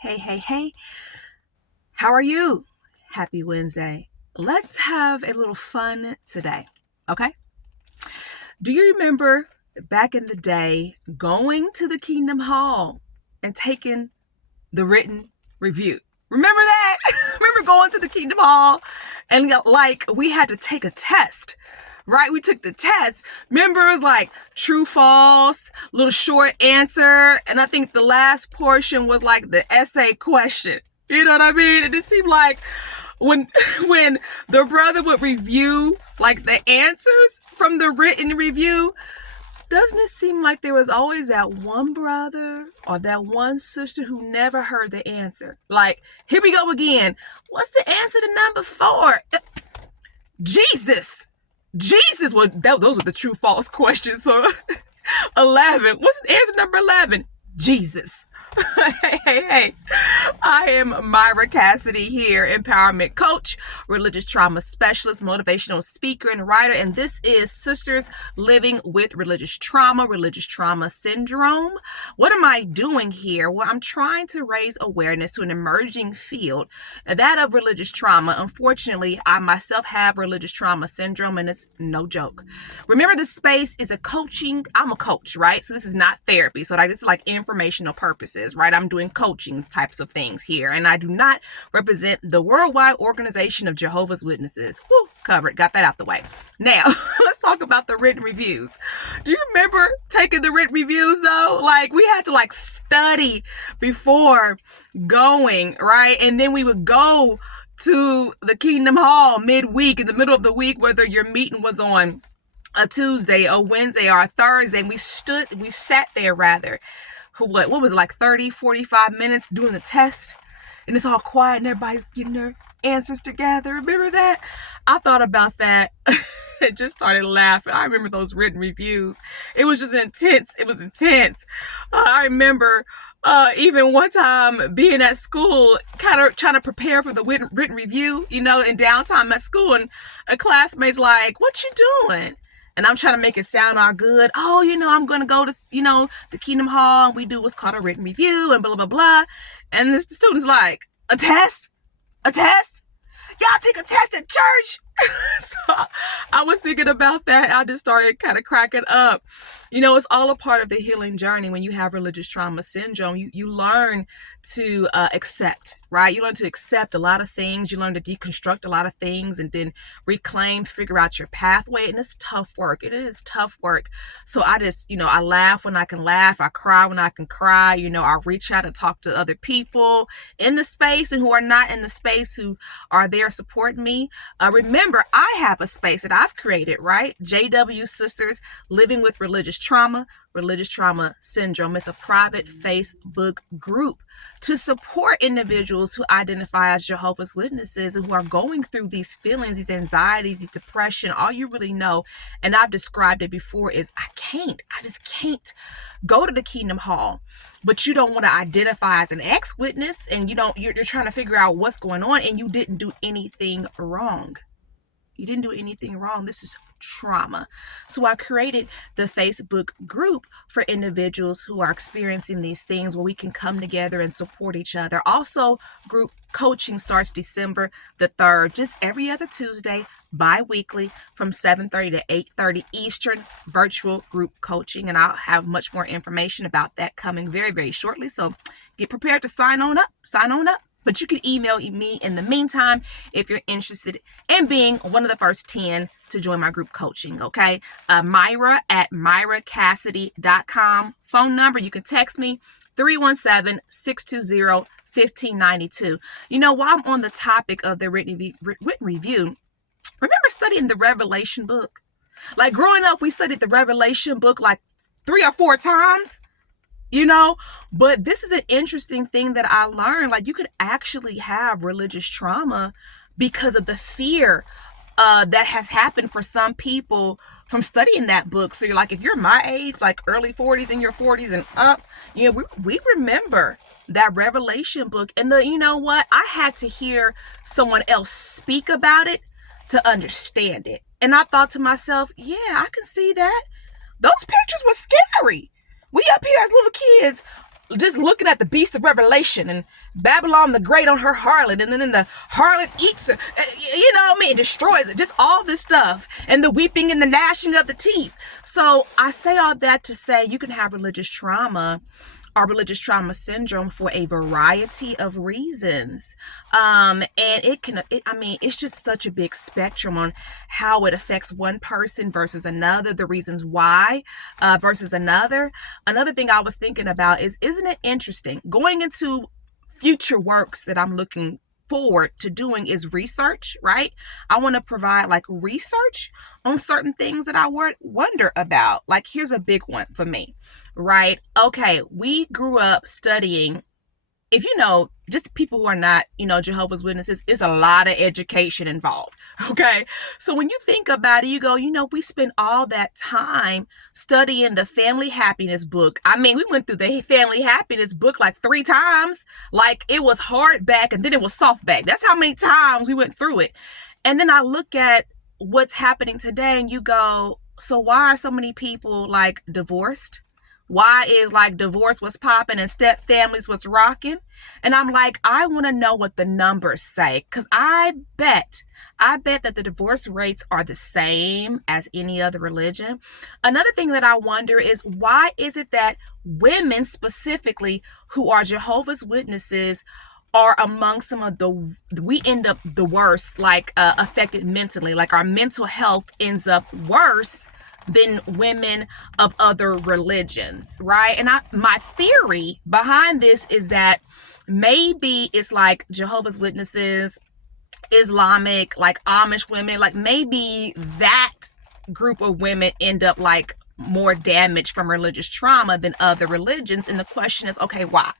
Hey. How are you? Happy Wednesday. Let's have a little fun today, okay? Do you remember back in the day going to the Kingdom Hall and taking the written review? Remember that? Remember going to the Kingdom Hall and we had to take a test, right? We took the test. Remember, it was like true, false, little short answer. And I think the last portion was like the essay question. You know what I mean? And it seemed like when the brother would review like the answers from the written review, doesn't it seem like there was always that one brother or that one sister who never heard the answer? Like, here we go again. What's the answer to number 4? Jesus. Those were the true false questions. So 11. What's the answer number 11? Jesus. Hey. I am Myra Cassidy here, empowerment coach, religious trauma specialist, motivational speaker, and writer. And this is Sisters Living with Religious Trauma Syndrome. What am I doing here? Well, I'm trying to raise awareness to an emerging field, that of religious trauma. Unfortunately, I myself have religious trauma syndrome, and it's no joke. Remember, this space is I'm a coach, right? So this is not therapy. So this is like informational purposes, right? I'm doing coaching types of things here, and I do not represent the worldwide organization of Jehovah's Witnesses. Whew, covered, got that out the way. Now, let's talk about the written reviews. Do you remember taking the written reviews though? Like, we had to study before going, right? And then we would go to the Kingdom Hall midweek, in the middle of the week, whether your meeting was on a Tuesday or Wednesday or a Thursday, and we sat there what was it, like 30, 45 minutes doing the test, and it's all quiet and everybody's getting their answers together. Remember that? I thought about that and just started laughing. I remember those written reviews. It was just intense. It was intense. I remember even one time being at school, kind of trying to prepare for the written review, in downtime at school, and a classmate's like, "What you doing?" And I'm trying to make it sound all good. Oh, I'm going to go to, the Kingdom Hall, and we do what's called a written review and blah, blah, blah. And the student's like, a test? Y'all take a test at church? So I was thinking about that. I just started kind of cracking up. It's all a part of the healing journey. When you have religious trauma syndrome, you learn to accept, right? You learn to accept a lot of things. You learn to deconstruct a lot of things and then figure out your pathway. And it's tough work. It is tough work. So I just, I laugh when I can laugh. I cry when I can cry. I reach out and talk to other people in the space and who are not in the space, who are there supporting me. Remember, I have a space that I've created, right? JW Sisters Living with Religious Trauma Syndrome. It's a private Facebook group to support individuals who identify as Jehovah's Witnesses and who are going through these feelings, these anxieties, these depression. All you really know, and I've described it before, is I just can't go to the Kingdom Hall. But you don't want to identify as an ex-witness, and you're trying to figure out what's going on, and you didn't do anything wrong. You didn't do anything wrong. This is trauma. So I created the Facebook group for individuals who are experiencing these things, where we can come together and support each other. Also, group coaching starts December the 3rd, just every other Tuesday, bi-weekly, from 7:30 to 8:30 Eastern, virtual group coaching. And I'll have much more information about that coming very, very shortly. So get prepared to sign on up. But you can email me in the meantime if you're interested in being one of the first 10 to join my group coaching, okay? Myra at myracassidy.com. Phone number, you can text me, 317-620-1592. While I'm on the topic of the written review, remember studying the Revelation book? Like, growing up, we studied the Revelation book like 3 or 4 times. But this is an interesting thing that I learned. Like, you could actually have religious trauma because of the fear that has happened for some people from studying that book. So you're like, if you're my age, like early 40s, in your 40s and up, we remember that Revelation book. And I had to hear someone else speak about it to understand it. And I thought to myself, yeah, I can see that. Those pictures were scary. We up here as little kids just looking at the beast of Revelation and Babylon the Great on her harlot, and then the harlot eats her, you know what I mean, destroys it, just all this stuff, and the weeping and the gnashing of the teeth. So I say all that to say you can have religious trauma or religious trauma syndrome for a variety of reasons. And it's just such a big spectrum on how it affects one person versus another, the reasons why versus another. Another thing I was thinking about is, isn't it interesting going into future works that I'm looking forward to doing is research, right? I want to provide like research on certain things that I wonder about. Like, here's a big one for me, right? Okay, we grew up studying, if you know, just people who are not, Jehovah's Witnesses, is a lot of education involved. Okay. So when you think about it, you go, we spent all that time studying the family happiness book. I mean, we went through the family happiness book like 3 times. Like, it was hardback and then it was softback. That's how many times we went through it. And then I look at what's happening today and you go, so why are so many people like divorced? Why is like divorce was popping and step families was rocking? And I'm like, I want to know what the numbers say, because I bet that the divorce rates are the same as any other religion. Another thing that I wonder is, why is it that women specifically who are Jehovah's Witnesses are among some of we end up the worst, like affected mentally, like our mental health ends up worse than women of other religions, right? And my theory behind this is that maybe it's like Jehovah's Witnesses, Islamic, like Amish women, like maybe that group of women end up like more damaged from religious trauma than other religions. And the question is, okay, why?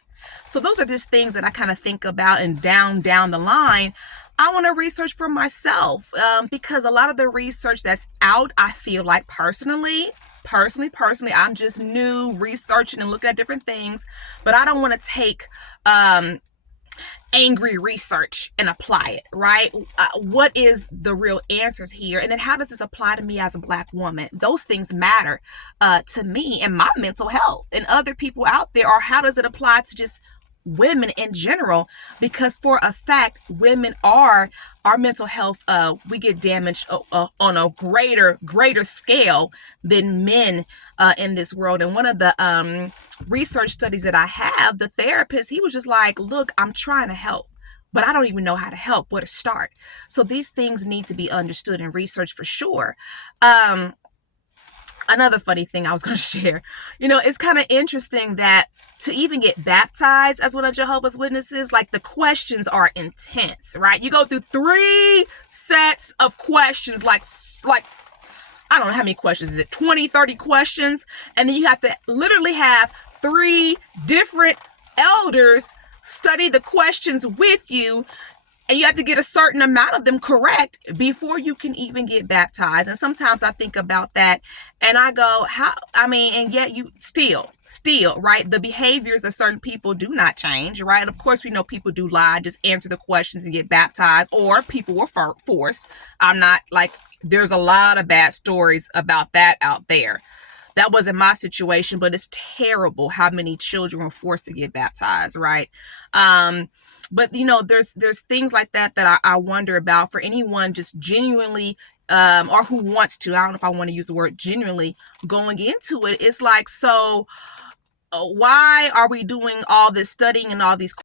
So those are just things that I kind of think about, and down the line, I want to research for myself, because a lot of the research that's out, I feel like personally, I'm just new researching and looking at different things, but I don't want to take angry research and apply it, right? What is the real answers here? And then how does this apply to me as a Black woman? Those things matter to me and my mental health and other people out there. Or how does it apply to just women in general? Because for a fact, women our mental health, we get damaged on a greater scale than men in this world. And one of the research studies that I have, the therapist, he was just like, look, I'm trying to help, but I don't even know how to help, where to start. So these things need to be understood and researched for sure. Another funny thing I was going to share, it's kind of interesting that to even get baptized as one of Jehovah's Witnesses, like the questions are intense, right? You go through 3 sets of questions, like I don't know how many questions is it, 20, 30 questions. And then you have to literally have 3 different elders study the questions with you. And you have to get a certain amount of them correct before you can even get baptized. And sometimes I think about that and I go, and yet you still, right? The behaviors of certain people do not change, right? Of course, we know people do lie, just answer the questions and get baptized, or people were forced. I'm not like, there's a lot of bad stories about that out there. That wasn't my situation, but it's terrible how many children were forced to get baptized, right? But there's things like that I wonder about for anyone just genuinely, or who wants to. I don't know if I want to use the word genuinely going into it. It's like, so why are we doing all this studying and all these